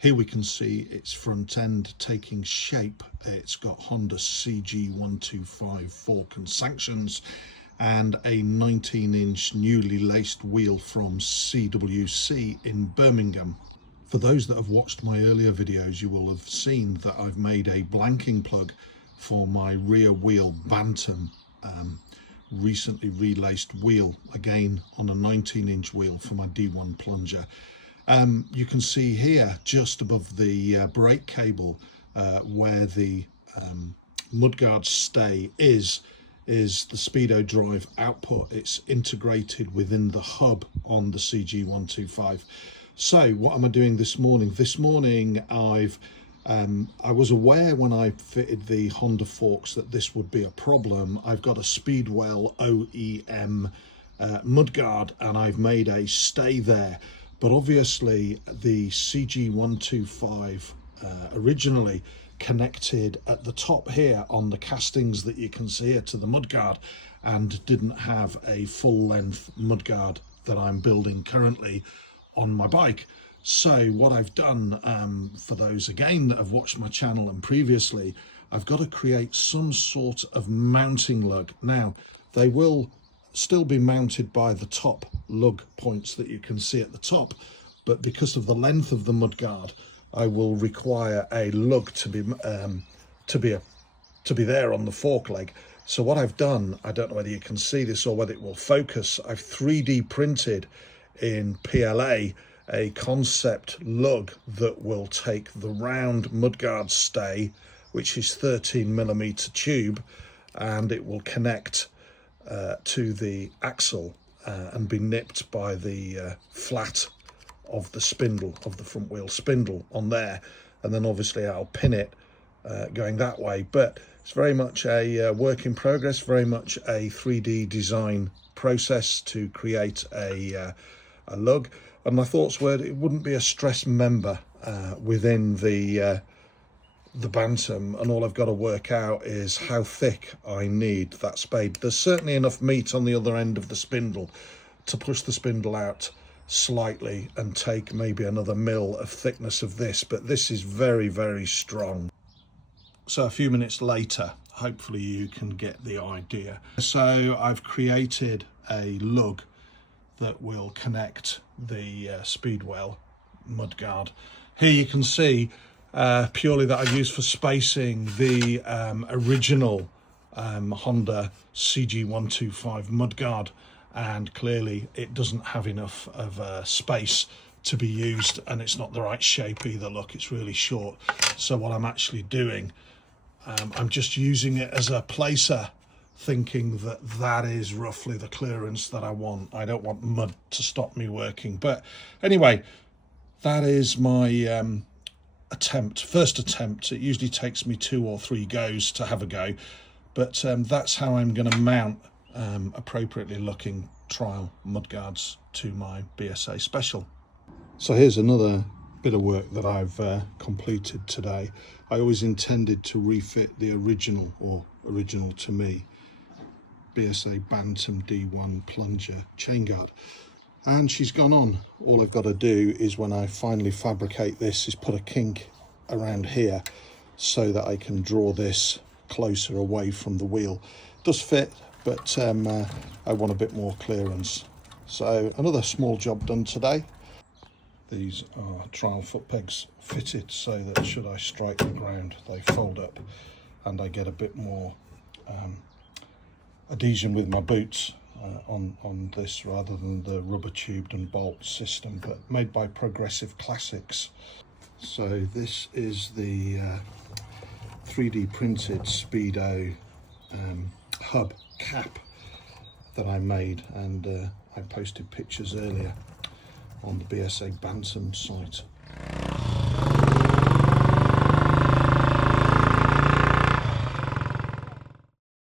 Here we can see its front end taking shape. It's got Honda CG125 fork and sanctions and a 19-inch newly laced wheel from CWC in Birmingham. For those that have watched my earlier videos, you will have seen that I've made a blanking plug for my rear wheel Bantam recently relaced wheel, again on a 19-inch wheel for my D1 plunger. You can see here just above the brake cable where the mudguard stay is the Speedo drive output. It's integrated within the hub on the CG125. So what am I doing this morning? This morning I was aware when I fitted the Honda forks that this would be a problem. I've got a Speedwell OEM mudguard and I've made a stay there. But obviously the CG125 originally connected at the top here on the castings that you can see here to the mudguard and didn't have a full length mudguard that I'm building currently on my bike. So what I've done, for those again that have watched my channel and previously, I've got to create some sort of mounting lug. Now they will still be mounted by the top lug points that you can see at the top, but because of the length of the mudguard I will require a lug to be there on the fork leg. So what I've done, I don't know whether you can see this or whether it will focus, I've 3D printed in PLA a concept lug that will take the round mudguard stay, which is 13mm tube, and it will connect to the axle and be nipped by the flat of the spindle, of the front wheel spindle on there, and then obviously I'll pin it going that way. But it's very much a work in progress, very much a 3D design process to create a lug. And my thoughts were it wouldn't be a stress member within the Bantam, and all I've got to work out is how thick I need that spade. There's certainly enough meat on the other end of the spindle to push the spindle out slightly and take maybe another mil of thickness of this, but this is very, very strong. So a few minutes later, hopefully you can get the idea. So I've created a lug that will connect the Speedwell mudguard. Here you can see purely that I've used for spacing the original Honda CG125 mudguard, and clearly it doesn't have enough of space to be used, and it's not the right shape either. Look, it's really short. So what I'm actually doing, I'm just using it as a placer, thinking that that is roughly the clearance that I want. I don't want mud to stop me working. But anyway, that is my first attempt. It usually takes me 2 or 3 goes to have a go, but that's how I'm going to mount appropriately looking trial mudguards to my BSA Special. So here's another bit of work that I've completed today. I always intended to refit the original, or original to me, BSA Bantam D1 plunger chain guard, and she's gone on. All I've got to do is, when I finally fabricate this, is put a kink around here so that I can draw this closer away from the wheel. It does fit, but I want a bit more clearance. So another small job done today. These are trial foot pegs fitted so that should I strike the ground, they fold up and I get a bit more adhesion with my boots on this, rather than the rubber tubed and bolt system, but made by Progressive Classics. So this is the 3D printed Speedo hub cap that I made, and I posted pictures earlier on the BSA Bantam site